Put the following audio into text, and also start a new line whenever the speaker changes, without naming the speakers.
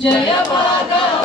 जय माता